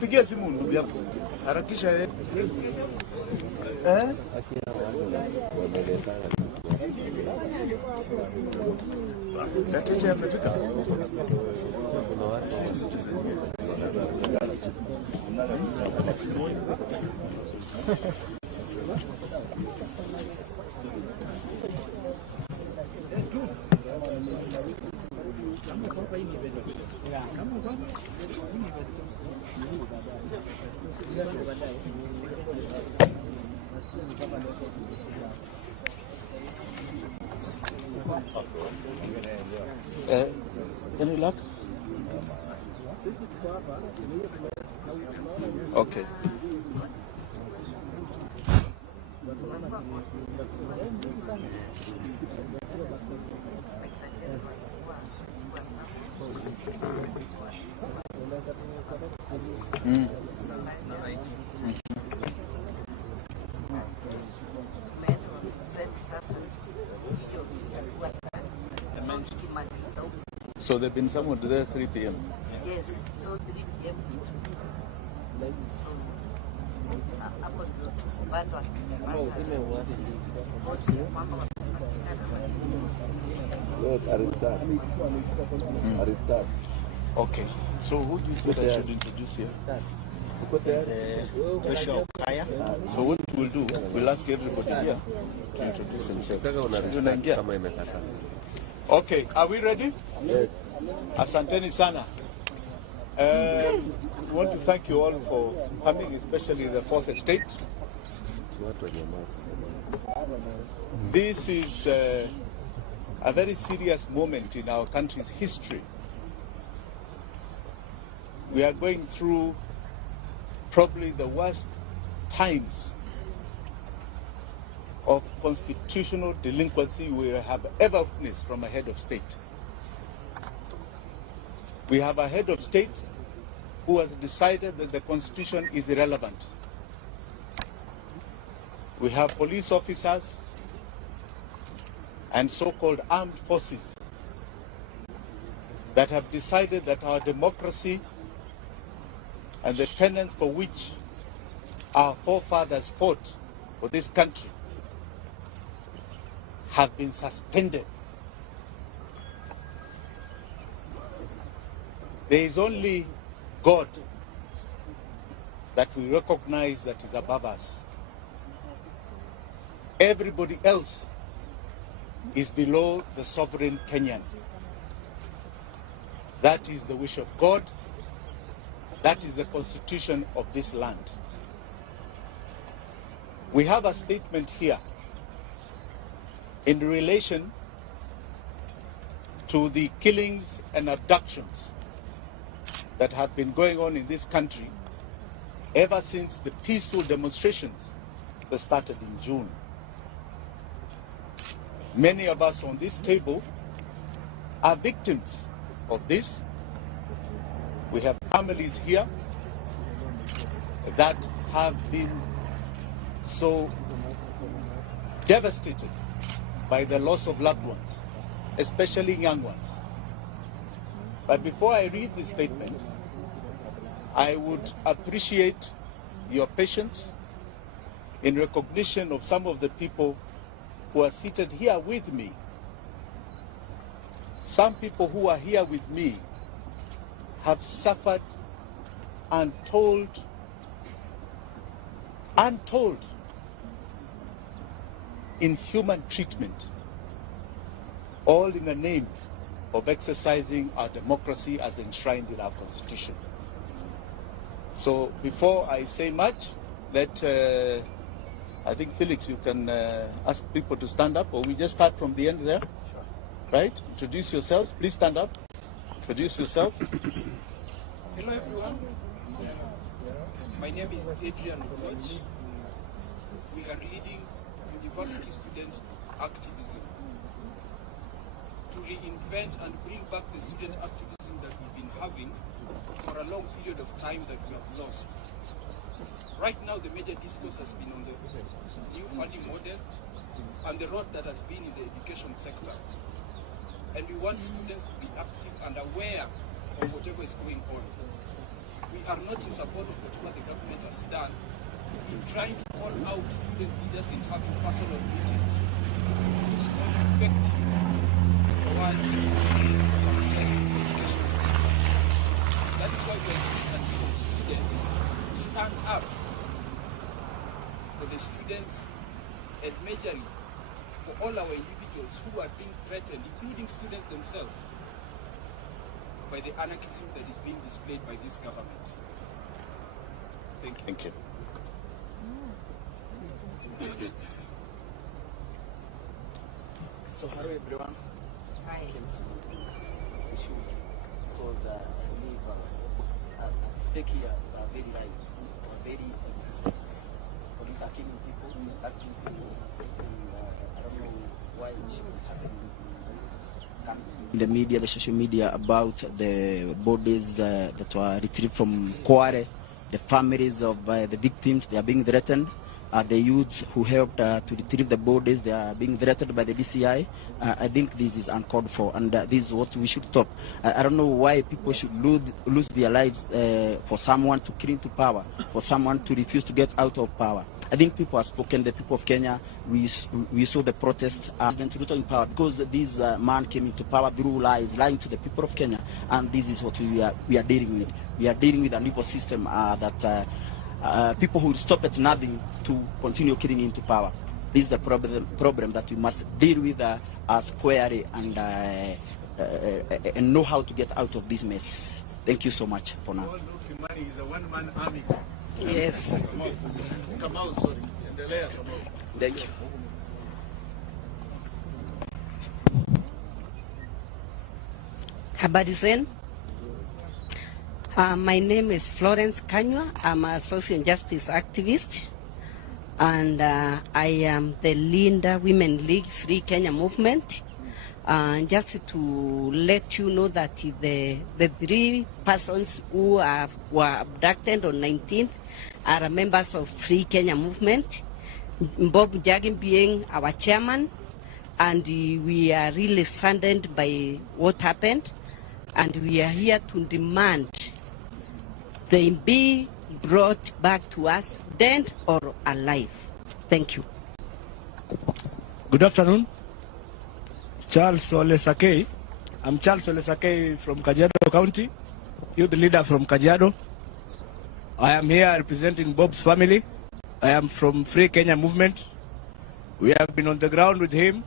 Pigia simu ndugu yako. Harakisha yeye. Dateja amefika. Any luck? Okay. So they've been somewhere there 3 p.m. Yes, so 3 p.m. Okay. So who do you think I should introduce here? So what we'll do, we'll ask everybody here to introduce themselves. Okay, are we ready? Yes. Asanteni sana. We want to thank you all for coming, especially the Fourth Estate. This is a very serious moment in our country's history. We are going through probably the worst times of constitutional delinquency we have ever witnessed from a head of state. We have a head of state who has decided that the constitution is irrelevant. We have police officers and so-called armed forces that have decided that our democracy and the tenets for which our forefathers fought for this country have been suspended. There is only God that we recognize that is above us. Everybody else is below the sovereign Kenyan. That is the wish of God. That is the constitution of this land. We have a statement here in relation to the killings and abductions that have been going on in this country ever since the peaceful demonstrations that started in June. Many of us on this table are victims of this. We have families here that have been so devastated by the loss of loved ones, especially young ones. But before I read this statement, I would appreciate your patience in recognition of some of the people who are seated here with me. Some people who are here with me have suffered untold inhuman treatment, all in the name of exercising our democracy as enshrined in our constitution. So before I say much, I think Felix, you can ask people to stand up, or we just start from the end there? Sure. Right? Introduce yourselves. Please stand up. Introduce yourself. Hello everyone. My name is Adrian Koch. We are leading university student activism to reinvent and bring back the student activism that we've been having for a long period of time that we have lost. Right now, the major discourse has been on the new funding model and the role that has been in the education sector. And we want students to be active and aware of whatever is going on. We are not in support of what the government has done in trying to call out student leaders in having personal meetings, which is not effective towards success of education in this country. That is why we are looking at students who stand up for the students and majorly for all our individuals who are being threatened, including students themselves, by the anarchism that is being displayed by this government. Thank you. Thank you. So hello everyone. Hi. Can see this issue because I believe at stake here is our very lives, our very existence. Police are killing people, acting people, and I don't know why it should happen in the media, the social media, about the bodies that were retrieved from Kware, the families of the victims, they are being threatened. The youths who helped to retrieve the bodies, they are being threatened by the DCI. I think this is uncalled for, and this is what we should stop. I don't know why people should lose their lives for someone to cling to power, for someone to refuse to get out of power. I think people have spoken, the people of Kenya, we saw the protests President Ruto in power because this man came into power through lies, lying to the people of Kenya, and this is what we are dealing with. We are dealing with an evil system that people who stop at nothing to continue killing into power. This is the problem that we must deal with squarely and know how to get out of this mess. Thank you so much for now. Kimani is a one-man army. Yes. Kamau, sorry. Thank you. Habari zenu. My name is Florence Kanywa. I'm a social justice activist, and I am the Linda Women League Free Kenya movement. Just to let you know that the 3 persons who were abducted on 19th are members of Free Kenya movement. Bob Jagin being our chairman, and we are really saddened by what happened, and we are here to demand they be brought back to us, dead or alive. Thank you. Good afternoon. Charles Ole Sakei. I'm Charles Ole Sakei from Kajiado County, youth leader from Kajiado. I am here representing Bob's family. I am from Free Kenya movement. We have been on the ground with him,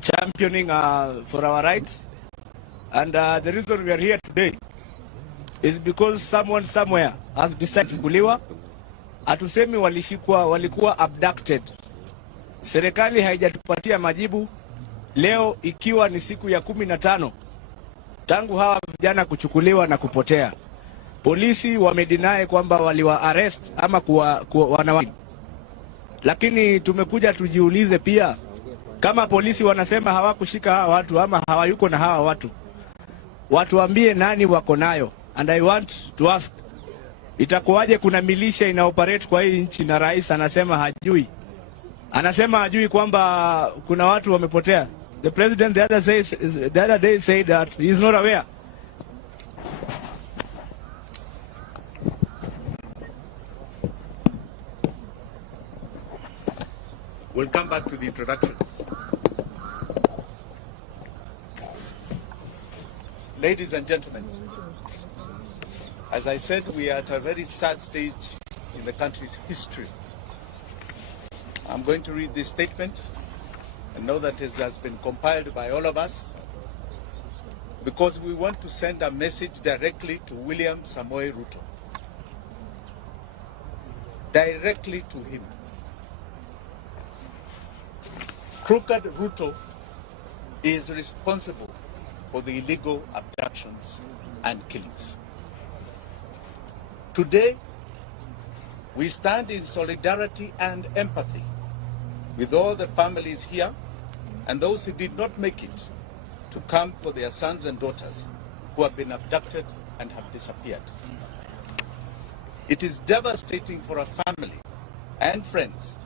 championing for our rights. And the reason we are here today is because someone somewhere has decided kuliwa. Hatusemi walikuwa abducted. Serikali haijatupatia majibu. Leo ikiwa ni siku ya 15 tangu hawa vijana kuchukuliwa na kupotea. Polisi wamedinae kwamba waliwa arrest ama wanawa. Lakini tumekuja tujiulize pia, kama polisi wanasema hawakushika hawa watu ama hawayuko na hawa watu, watuambie nani wako nayo. And I want to ask, itakuwaje kuna milisha inaoperate kwa hii nchi na rais anasema hajui? Anasema hajui kwamba kuna watu wamepotea. The president the other day said that he is not aware. We'll come back to the introductions. Ladies and gentlemen, as I said, we are at a very sad stage in the country's history. I'm going to read this statement and know that it has been compiled by all of us because we want to send a message directly to William Samoei Ruto. Directly to him. Crooked Ruto is responsible for the illegal abductions and killings. Today, we stand in solidarity and empathy with all the families here and those who did not make it to come for their sons and daughters who have been abducted and have disappeared. It is devastating for a family and friends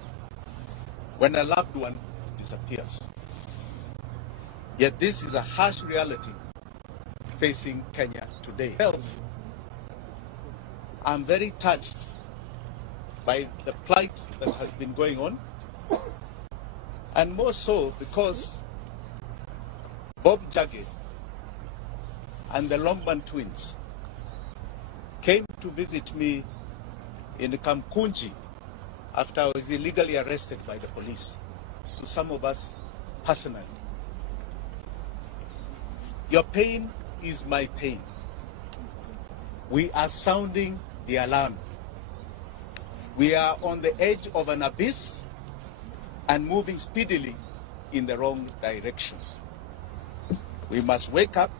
when a loved one disappears. Yet this is a harsh reality facing Kenya today. I'm very touched by the plight that has been going on, and more so because Wanjigi and the Longman twins came to visit me in Kamkunji after I was illegally arrested by the police, to some of us personally. Your pain is my pain. We are sounding the alarm. We are on the edge of an abyss and moving speedily in the wrong direction. We must wake up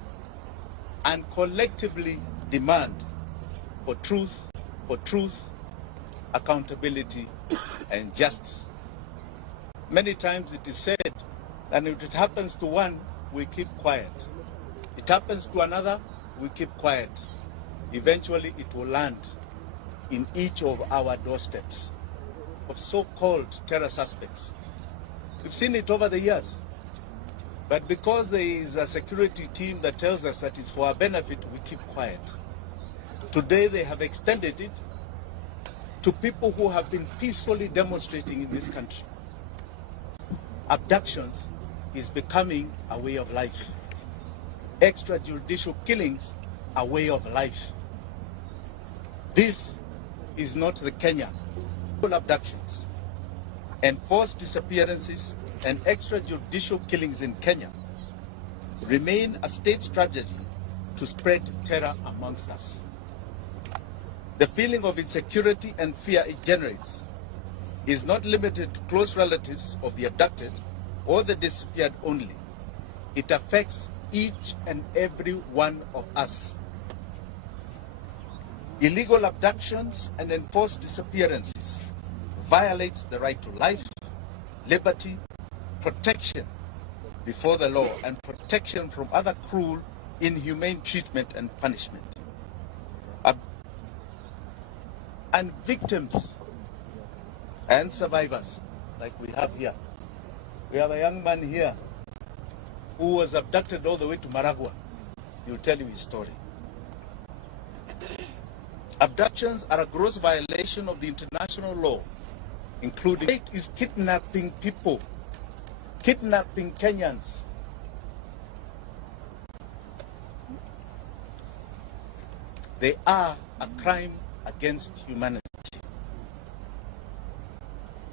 and collectively demand for truth, accountability, and justice. Many times it is said that if it happens to one, we keep quiet. It happens to another, we keep quiet. Eventually it will land in each of our doorsteps of so-called terror suspects. We've seen it over the years. But because there is a security team that tells us that it's for our benefit, we keep quiet. Today they have extended it to people who have been peacefully demonstrating in this country. Abductions is becoming a way of life. Extrajudicial killings a way of life. This is not the Kenya. Abductions, enforced disappearances, and extrajudicial killings in Kenya remain a state strategy to spread terror amongst us. The feeling of insecurity and fear it generates is not limited to close relatives of the abducted or the disappeared only. It affects each and every one of us. Illegal abductions and enforced disappearances violates the right to life, liberty, protection before the law, and protection from other cruel, inhumane treatment and punishment. And victims and survivors, like we have here. We have a young man here who was abducted all the way to Maragua. He'll tell you his story. Abductions are a gross violation of the international law, including it is kidnapping people, kidnapping Kenyans. They are a crime against humanity.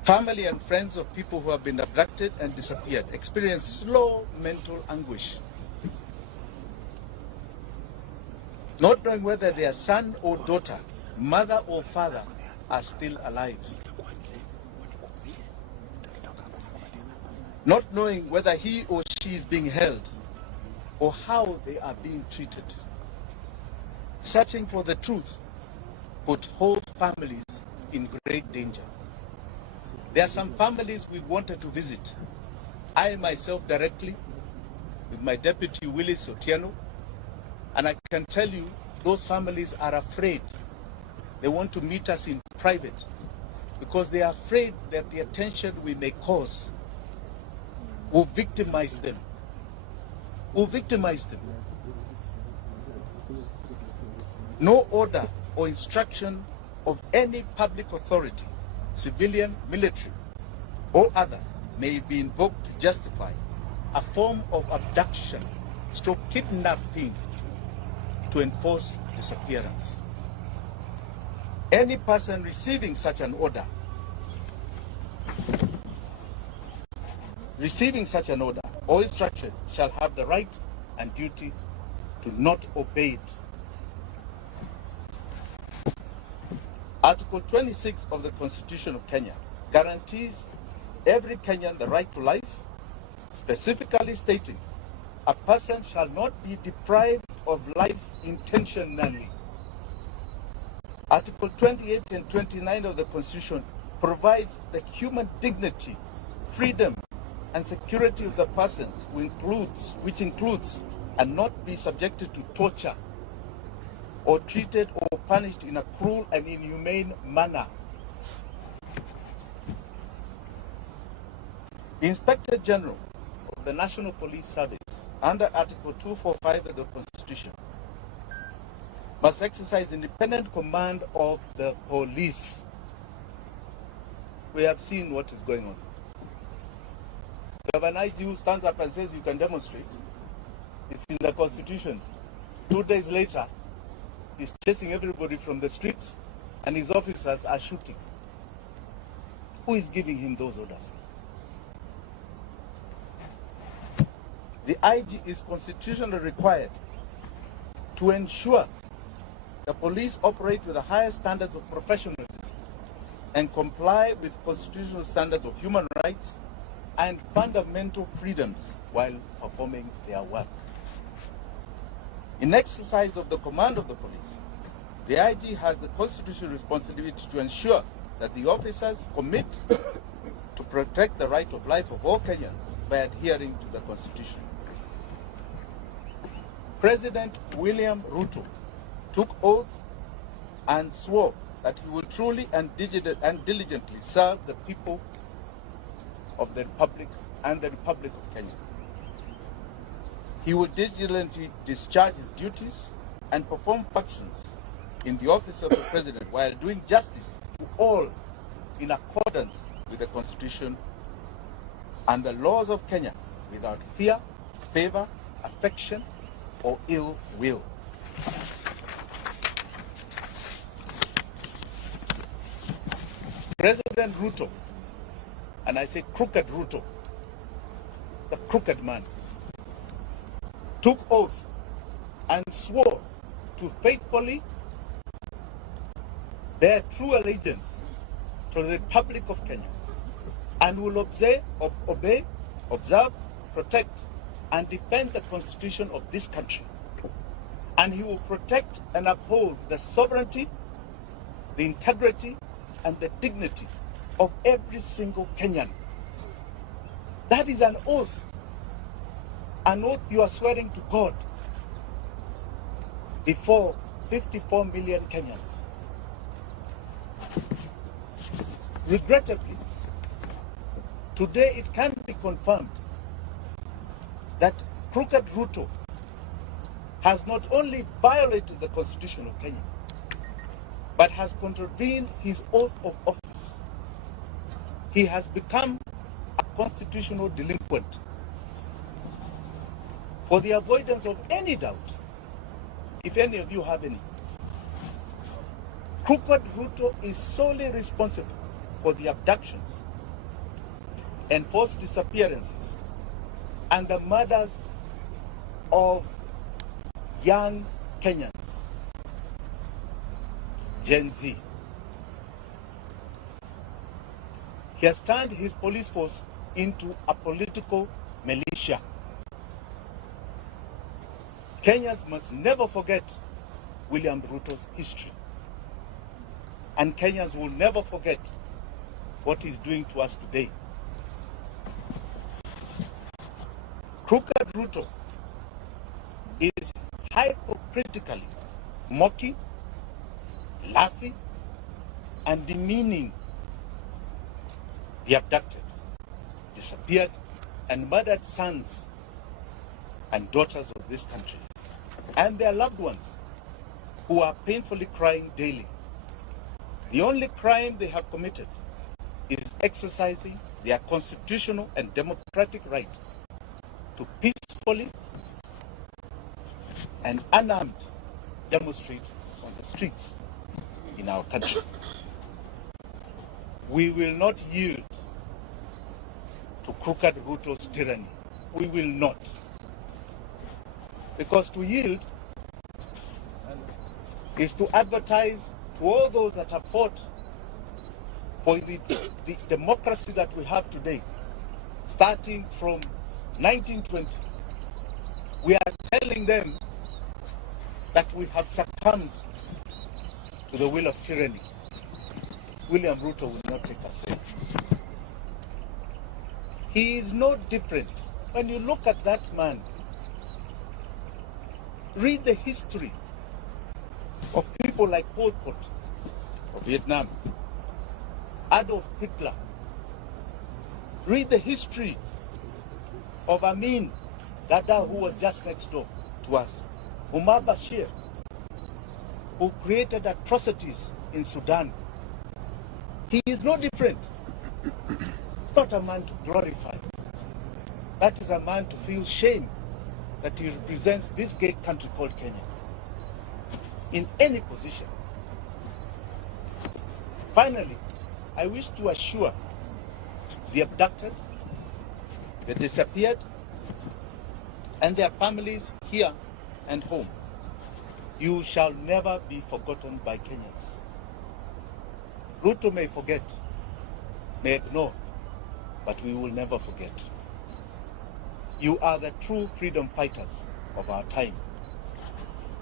Family and friends of people who have been abducted and disappeared experience slow mental anguish, not knowing whether their son or daughter, mother or father are still alive, not knowing whether he or she is being held or how they are being treated. Searching for the truth put whole families in great danger. There are some families we wanted to visit. I myself directly, with my deputy Willis Otieno, and I can tell you those families are afraid. They want to meet us in private because they are afraid that the attention we may cause will victimize them. No order or instruction of any public authority, civilian, military, or other, may be invoked to justify a form of abduction, stroke kidnapping, to enforce disappearance. Any person receiving such an order, or instruction shall have the right and duty to not obey it. Article 26 of the Constitution of Kenya guarantees every Kenyan the right to life, specifically stating a person shall not be deprived of life intentionally. Article 28 and 29 of the Constitution provides the human dignity, freedom, and security of the persons, which includes and not be subjected to torture or treated or punished in a cruel and inhumane manner. The Inspector General of the National Police Service, under Article 245 of the Constitution, must exercise independent command of the police. We have seen what is going on. You have an IG who stands up and says you can demonstrate. It's in the Constitution. 2 days later, he's chasing everybody from the streets and his officers are shooting. Who is giving him those orders? The IG is constitutionally required to ensure the police operate with the highest standards of professionalism and comply with constitutional standards of human rights and fundamental freedoms while performing their work. In exercise of the command of the police, the IG has the constitutional responsibility to ensure that the officers commit to protect the right of life of all Kenyans by adhering to the Constitution. President William Ruto took oath and swore that he will truly and diligently serve the people of the Republic and the Republic of Kenya. He will diligently discharge his duties and perform functions in the office of the President while doing justice to all in accordance with the Constitution and the laws of Kenya without fear, favor, affection, or ill will. President Ruto, and I say crooked Ruto, the crooked man, took oath and swore to faithfully bear true allegiance to the Republic of Kenya and will obey, observe, protect, and defend the Constitution of this country. And he will protect and uphold the sovereignty, the integrity, and the dignity of every single Kenyan. That is an oath you are swearing to God before 54 million Kenyans. Regrettably, today it can be confirmed that crooked Ruto has not only violated the Constitution of Kenya, but has contravened his oath of office. He has become a constitutional delinquent. For the avoidance of any doubt, if any of you have any, crooked Ruto is solely responsible for the abductions, enforced disappearances, and the murders of young Kenyans, Gen Z. He has turned his police force into a political militia. Kenyans must never forget William Ruto's history. And Kenyans will never forget what he's doing to us today. Crooked Ruto is hypocritically mocking, laughing, and demeaning the abducted, disappeared, and murdered sons and daughters of this country, and their loved ones who are painfully crying daily. The only crime they have committed is exercising their constitutional and democratic right to peacefully and unarmed demonstrate on the streets in our country. We will not yield to crooked Ruto's tyranny. We will not. Because to yield is to advertise to all those that have fought for the democracy that we have today, starting from 1920. We are telling them that we have succumbed to the will of tyranny. William Ruto will not take us there. He is no different. When you look at that man, read the history of people like Pol Pot of Vietnam, Adolf Hitler. Read the history of Amin Dada, who was just next door to us, Umar Bashir, who created atrocities in Sudan. He is no different. It's not a man to glorify. That is a man to feel shame that he represents this great country called Kenya in any position. Finally, I wish to assure the abducted, the disappeared, and their families here and home, you shall never be forgotten by Kenyans. Ruto may forget, may ignore, but we will never forget. You are the true freedom fighters of our time.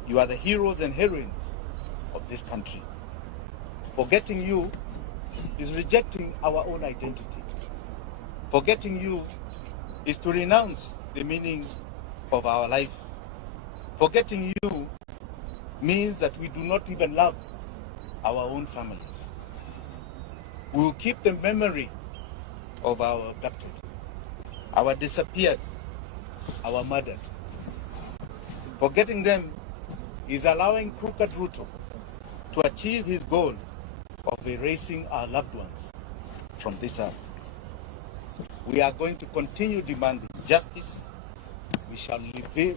You are the heroes and heroines of this country. Forgetting you is rejecting our own identity. Forgetting you is to renounce the meaning of our life. Forgetting you means that we do not even love our own families. We will keep the memory of our abducted, our disappeared, our murdered. Forgetting them is allowing crooked Ruto to achieve his goal of erasing our loved ones from this earth. We are going to continue demanding justice. We shall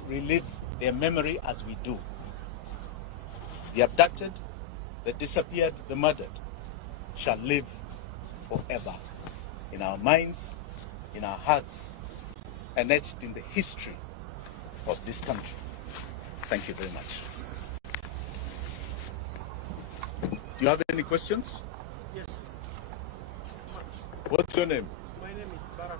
relive their memory as we do. The abducted, the disappeared, the murdered shall live forever in our minds, in our hearts, and etched in the history of this country. Thank you very much. Do you have any questions? Yes. What's your name? My name is Barack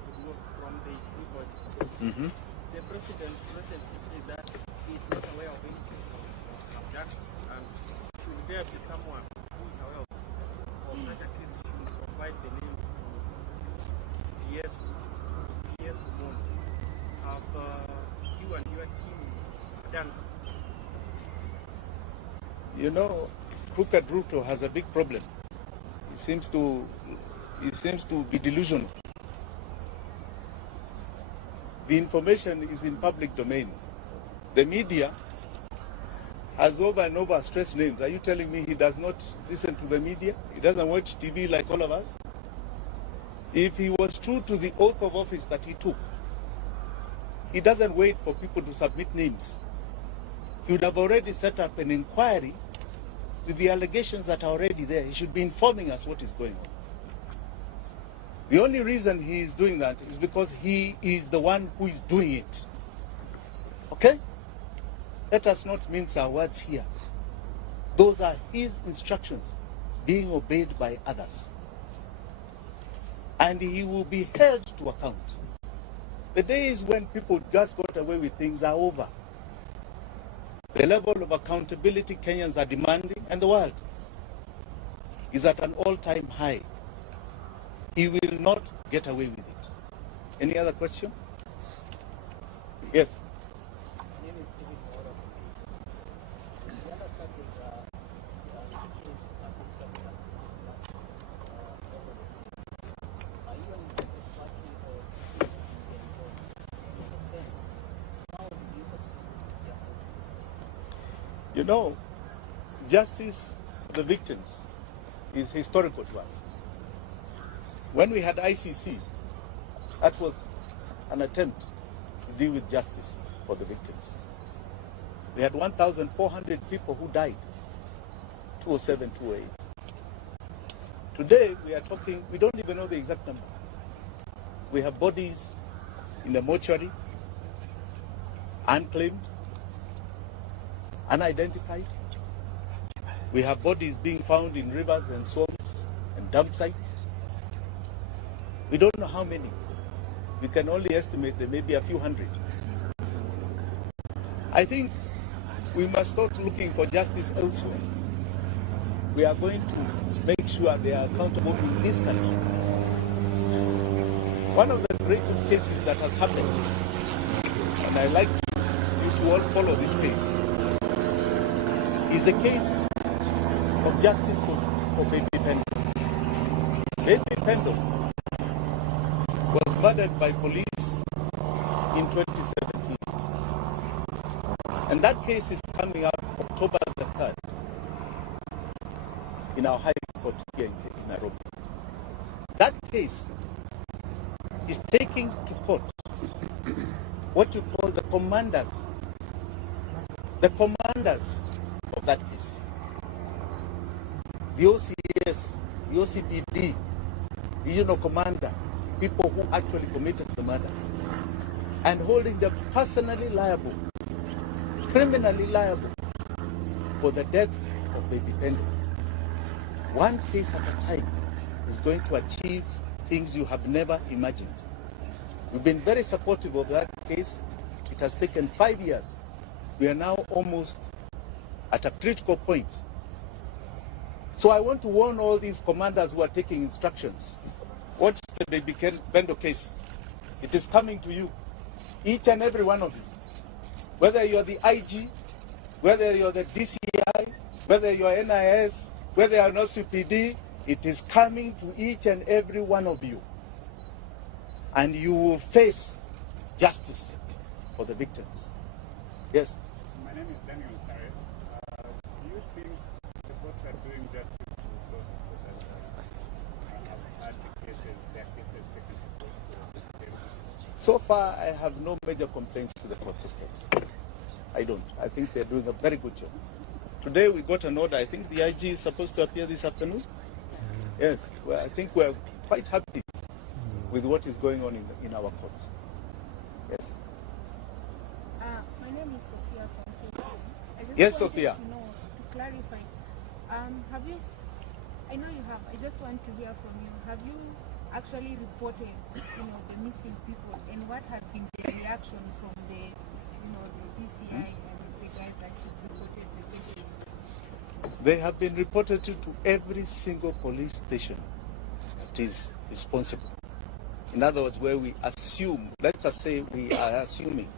from the Eastleigh. The president recently said that he is not aware of any case of abduction, and should there be someone who is aware of such a case, should provide the name to EASTLEIGH. Have you and your team done so? You know, crooked Ruto has a big problem. He seems to be delusional. The information is in public domain. The media has over and over stressed names. Are you telling me he does not listen to the media? He doesn't watch TV like all of us? If he was true to the oath of office that he took, he doesn't wait for people to submit names. He would have already set up an inquiry with the allegations that are already there. He should be informing us what is going on. The only reason he is doing that is because he is the one who is doing it. Okay? Let us not mince our words here. Those are his instructions being obeyed by others. And he will be held to account. The days when people just got away with things are over. The level of accountability Kenyans are demanding, and the world, is at an all-time high. He will not get away with it. Any other question? Yes. You know, justice for the victims is historical to us. When we had ICC, that was an attempt to deal with justice for the victims. We had 1,400 people who died, 2007, 2008. Today, we are talking, we don't even know the exact number. We have bodies in the mortuary, unclaimed, unidentified. We have bodies being found in rivers and swamps and dump sites. We don't know how many. We can only estimate there may be a few hundred. I think we must start looking for justice elsewhere. We are going to make sure they are accountable in this country. One of the greatest cases that has happened, and I like you to all follow this case, is the case of justice for Baby Pendo. Baby Pendo was murdered by police in 2017. And that case is coming up October the 3rd. in our High Court here in Nairobi. That case is taking to court what you call the commanders of that case. The OCS, the OCPD, regional commander, people who actually committed the murder, and holding them personally liable, criminally liable for the death of the dependent. One case at a time is going to achieve things you have never imagined. We've been very supportive of that case. It has taken 5 years. We are now almost at a critical point. So I want to warn all these commanders who are taking instructions. Watch the Baby Bendo case. It is coming to you. Each and every one of you. Whether you're the IG, whether you're the DCI, whether you're NIS, whether you're an OCPD, it is coming to each and every one of you. And you will face justice for the victims. Yes? My name is Daniel Sare. Do you think the courts are doing justice to those people that have had the cases, their cases taken to court? So far, I have no major complaints to the court system. I don't. I think they're doing a very good job. Today we got an order. I think the IG is supposed to appear this afternoon. Yes. Well, I think we're quite happy with what is going on in our courts. Yes. My name is Sophia from KTN. Yes, Sophia. To clarify, have you? I know you have. I just want to hear from you. Have you actually reported, the missing people, and what has been the reaction from the, the DCI and the guys that you reported the cases? They have been reported to every single police station that is responsible. In other words, where we assume, let's just say we are assuming,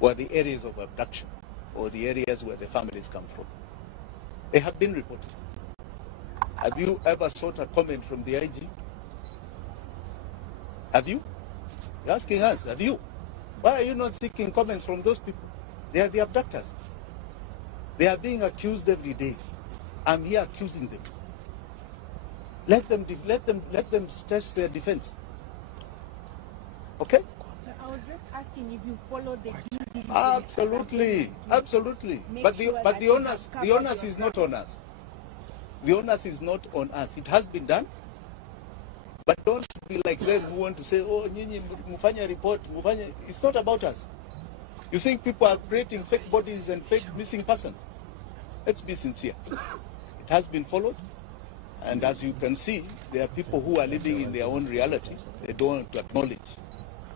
were the areas of abduction or the areas where the families come from. They have been reported. Have you ever sought a comment from the IG? Have you? You're asking us, have you? Why are you not seeking comments from those people? They are the abductors. They are being accused every day. I'm here accusing them. Let them stress their defense. Okay? I was just asking if you follow the due diligence. Absolutely, absolutely. But the onus is not on us. The onus is not on us. It has been done. But don't be like them who want to say, oh, nyinyi mufanya report, mufanya. It's not about us. You think people are creating fake bodies and fake missing persons? Let's be sincere. It has been followed. And as you can see, there are people who are living in their own reality. They don't want to acknowledge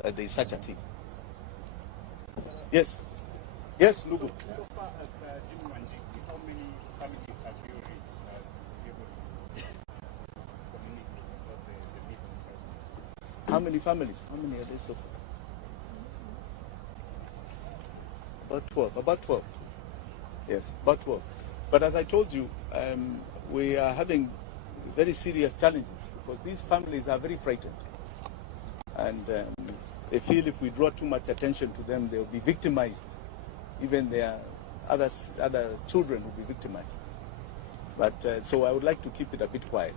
that there is such a thing. Yes. Yes, Lugu. So far as Jim Wanjigi, how many families have you reached to be able to communicate about the missing persons? How many families? How many are there so far? About 12. About 12. Yes, about 12. But as I told you, we are having very serious challenges because these families are very frightened. And they feel if we draw too much attention to them, they'll be victimized. Even their other children will be victimized. But so I would like to keep it a bit quiet.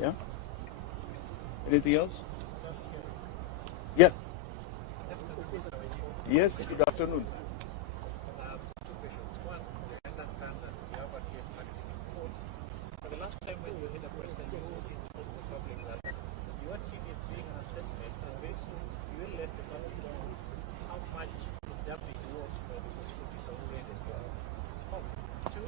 Yeah? Anything else? Yes. Yes, good afternoon. The last time when you had a question, you told the public that your team is doing an assessment and very soon you will let the person know how much damage was for the police officer who read it. Two,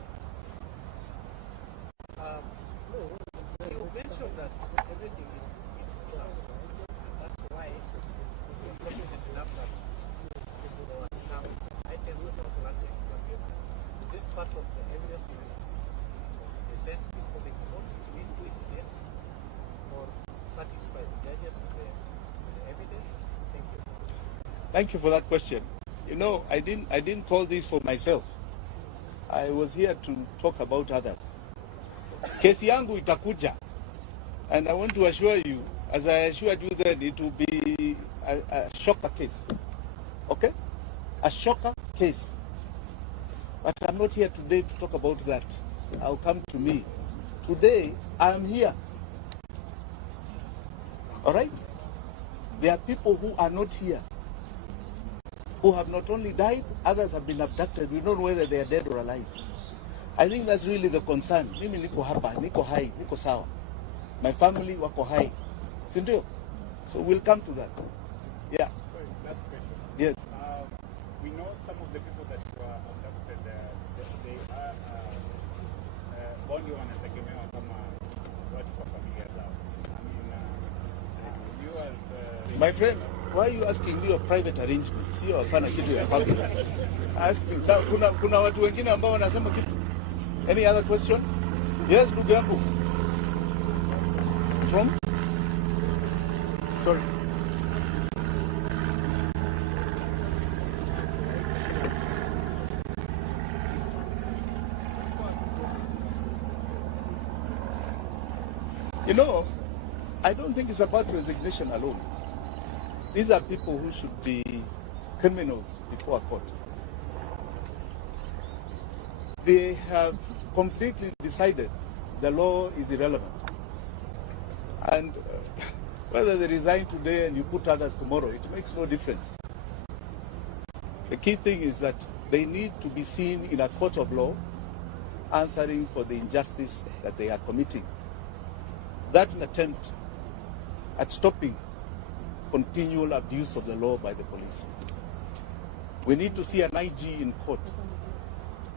you mentioned that everything is in cloud, and that's why you're confident enough that there were some items that were planted in your favor. This part of the evidence you will present before the courts to inquire or satisfy the judges with the evidence? Thank you. Thank you for that question. You know, I didn't call this for myself. I was here to talk about others. Kesi yangu itakuja. And I want to assure you, as I assured you then, it will be a shocker case. Okay? A shocker case. But I'm not here today to talk about that. I'll come to me Today, I am here. All right? There are people who are not here, who have not only died, others have been abducted. We don't know whether they are dead or alive. I think that's really the concern. Mimi niko hapa, niko hai, niko sawa. My family wako hai. Sindio? So we'll come to that. Yeah. Sorry, last question. Yes. We know some of the people that were abducted, they are bonding wanategemewa kama watu kwa familia zao. I mean, you as My friend, why are you asking me of private arrangements? Sio hapana kitu ya public. Asking, kuna watu wengine ambao wanasema kitu. Any other question? Yes, ndugu yangu. From? Sorry. You know, I don't think it's about resignation alone. These are people who should be criminals before a court. They have completely decided the law is irrelevant. And whether they resign today and you put others tomorrow, it makes no difference. The key thing is that they need to be seen in a court of law answering for the injustice that they are committing. That's an attempt at stopping continual abuse of the law by the police. We need to see an IG in court.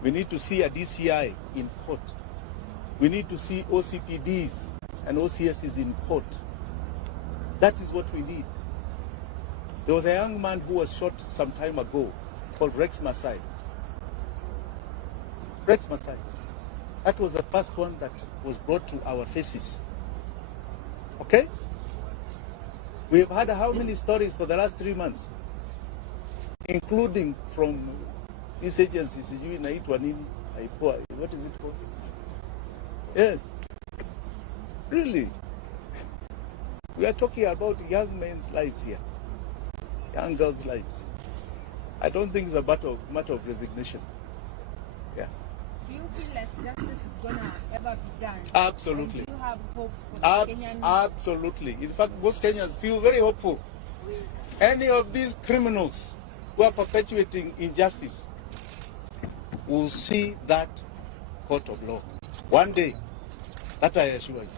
We need to see a DCI in court. We need to see OCPDs and OCSs in court. That is what we need. There was a young man who was shot some time ago called Rex Masai. Rex Masai. That was the first one that was brought to our faces. Okay? We have had how many stories for the last 3 months? Including from these agencies, what is it called? Yes. Really. We are talking about young men's lives here. Young girls' lives. I don't think it's a matter of resignation. Yeah. Do you feel like justice is going to ever be done? Absolutely. And do you have hope for the Kenyan? Absolutely. In fact, most Kenyans feel very hopeful. Any of these criminals who are perpetuating injustice will see that court of law. One day, that I assure you,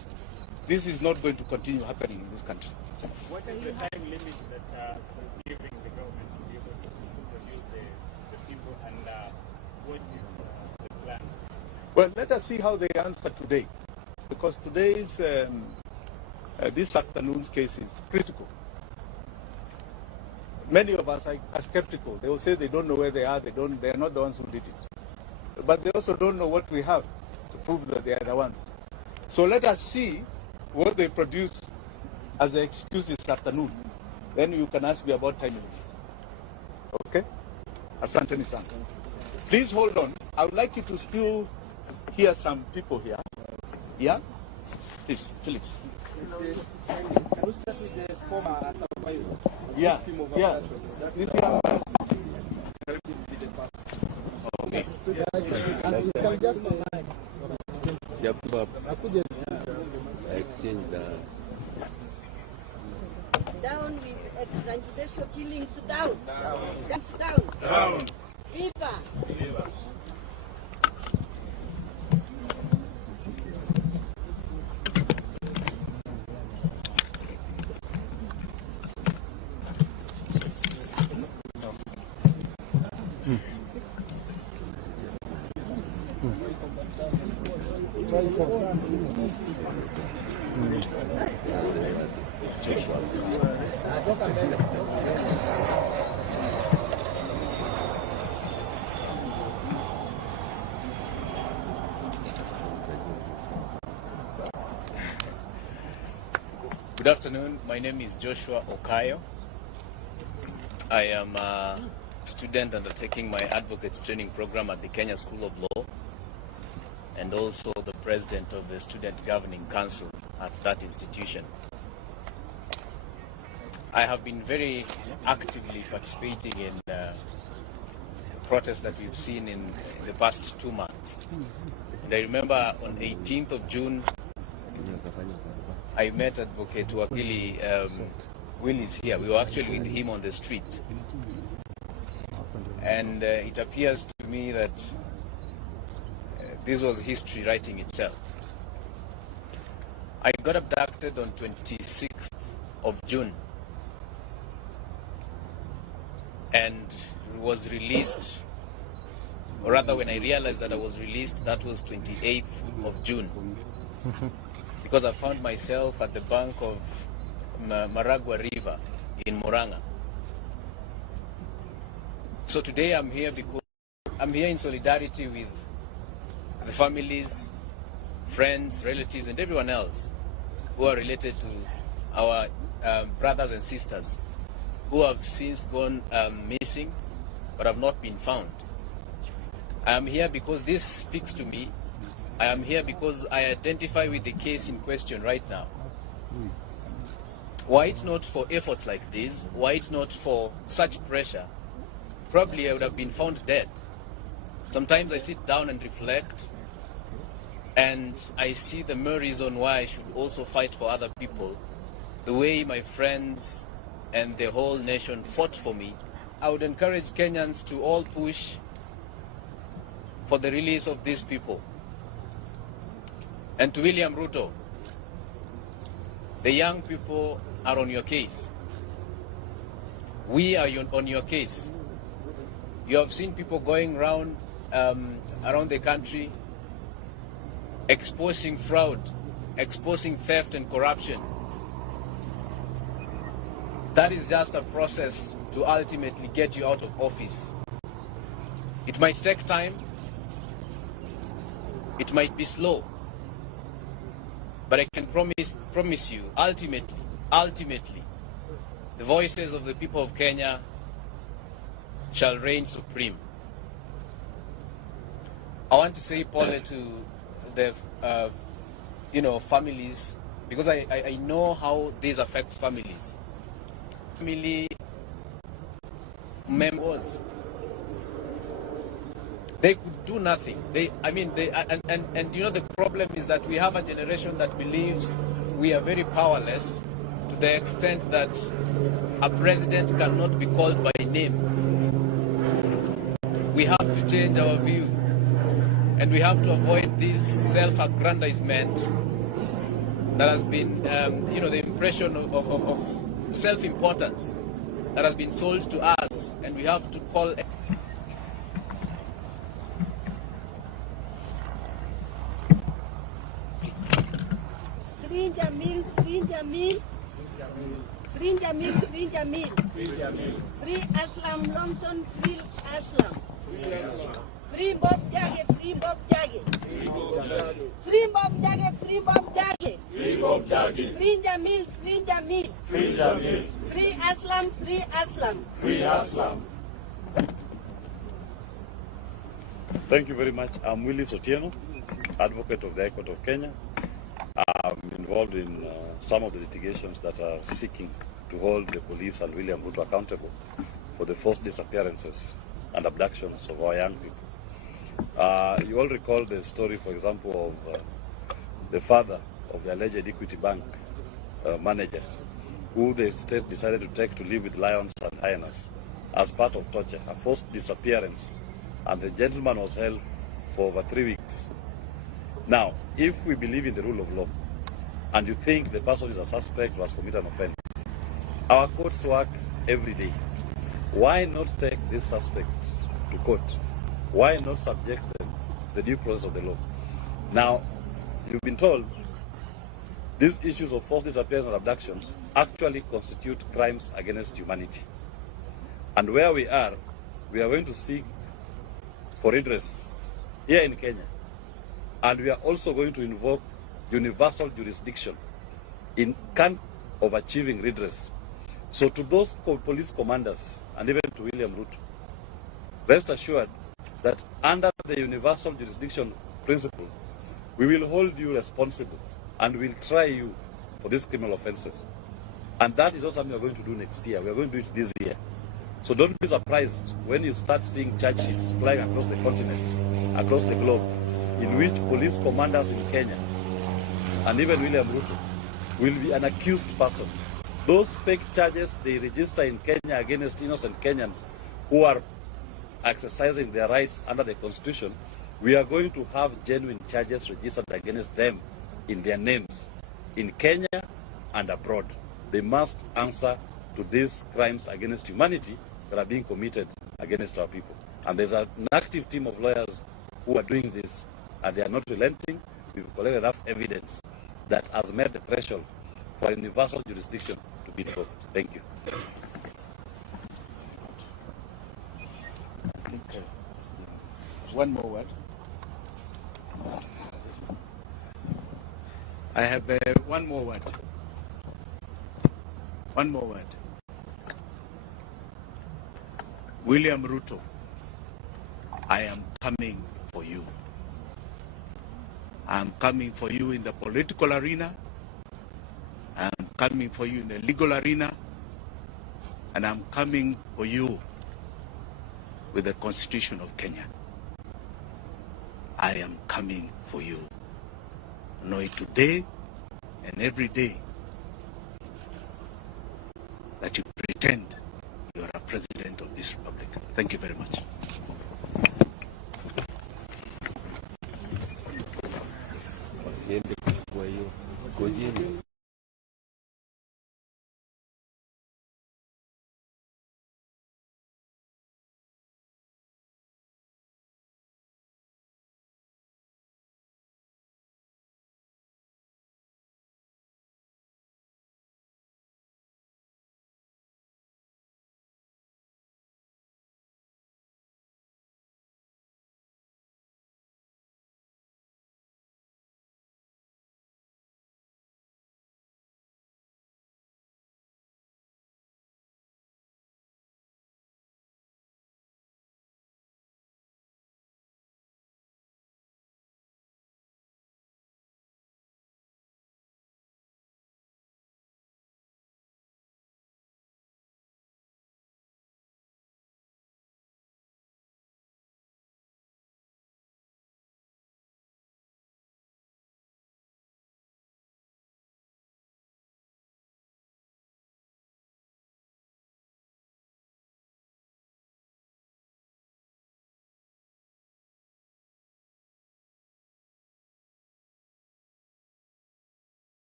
this is not going to continue happening in this country. what is the time limit that is giving the government to be able to produce the people, and what is the plan? Well, let us see how they answer today, because today's this afternoon's case is critical. Many of us are skeptical. They will say they don't know where they are. They are not the ones who did it, but they also don't know what we have to prove that they are the ones. So let us see what they produce as the excuse this afternoon. Then you can ask me about time limits. Okay? Asante sana. Please hold on. I would like you to still hear some people here. Yeah? Please, Felix. Yeah, yeah. This young man. Exchange that. Down with extrajudicial killings, down. Down. Down. Viva. Good afternoon. My name is Joshua Okayo. I am a student undertaking my advocates training program at the Kenya School of Law, and also the president of the Student Governing Council at that institution. I have been very actively participating in protests that we've seen in the past 2 months. And I remember on 18th of June, I met Advocate Wakili Will is here. We were actually with him on the street. And it appears to me that this was history writing itself. I got abducted on 26th of June and was released, or rather when I realized that I was released, that was 28th of June. Because I found myself at the bank of Maragua River in Murang'a. So today I'm here because I'm here in solidarity with the families, friends, relatives, and everyone else who are related to our brothers and sisters who have since gone missing but have not been found. I am here because this speaks to me. I am here because I identify with the case in question right now. Were it not for efforts like this, were it not for such pressure, probably I would have been found dead. Sometimes I sit down and reflect, and I see the mere reason why I should also fight for other people. The way my friends and the whole nation fought for me. I would encourage Kenyans to all push for the release of these people. And to William Ruto, the young people are on your case. We are on your case. You have seen people going around the country exposing fraud, exposing theft and corruption. That is just a process to ultimately get you out of office. It might take time. It might be slow. But I can promise you, ultimately, the voices of the people of Kenya shall reign supreme. I want to say Paul to the families, because I know how this affects families. Family members, they could do nothing. The problem is that we have a generation that believes we are very powerless to the extent that a president cannot be called by name. We have to change our view, and we have to avoid this self-aggrandizement that has been, the impression of self-importance that has been sold to us, and we have to call. Free Jamil, free Jamil, free Jamil, free Jamil, free Aslam Longton, free Aslam, free Bob Jage, free Bob Jage, free Bob Jage, free Bob Jage, free Jamil, free Jamil, free Aslam, free Aslam, free Aslam. Thank you very much. I'm Willie Sotieno, advocate of the High Court of Kenya. I'm involved in some of the litigations that are seeking to hold the police and William Ruto accountable for the forced disappearances and abductions of our young people. You all recall the story, for example, of the father of the alleged Equity Bank manager, who the state decided to take to live with lions and hyenas as part of torture, a forced disappearance, and the gentleman was held for over 3 weeks. Now, if we believe in the rule of law, and you think the person is a suspect who has committed an offense, our courts work every day. Why not take these suspects to court? Why not subject them to the due process of the law? Now, you've been told these issues of forced disappearance and abductions actually constitute crimes against humanity. And where we are going to seek for redress here in Kenya. And we are also going to invoke universal jurisdiction in count of achieving redress. So to those police commanders and even to William Ruto, rest assured that under the universal jurisdiction principle, we will hold you responsible and will try you for these criminal offenses. And that is not something we are going to do next year. We are going to do it this year. So don't be surprised when you start seeing charge sheets flying across the continent, across the globe, in which police commanders in Kenya and even William Ruto will be an accused person. Those fake charges they register in Kenya against innocent Kenyans who are exercising their rights under the Constitution, we are going to have genuine charges registered against them in their names in Kenya and abroad. They must answer to these crimes against humanity that are being committed against our people. And there's an active team of lawyers who are doing this, and they are not relenting. We've collected enough evidence that has made the threshold for universal jurisdiction to be invoked. Thank you. One more word. I have one more word. One more word. William Ruto, I am coming for you. I am coming for you in the political arena. I am coming for you in the legal arena. And I'm coming for you with the Constitution of Kenya. I am coming for you. Know it today and every day that you pretend you are a president of this republic. Thank you very much.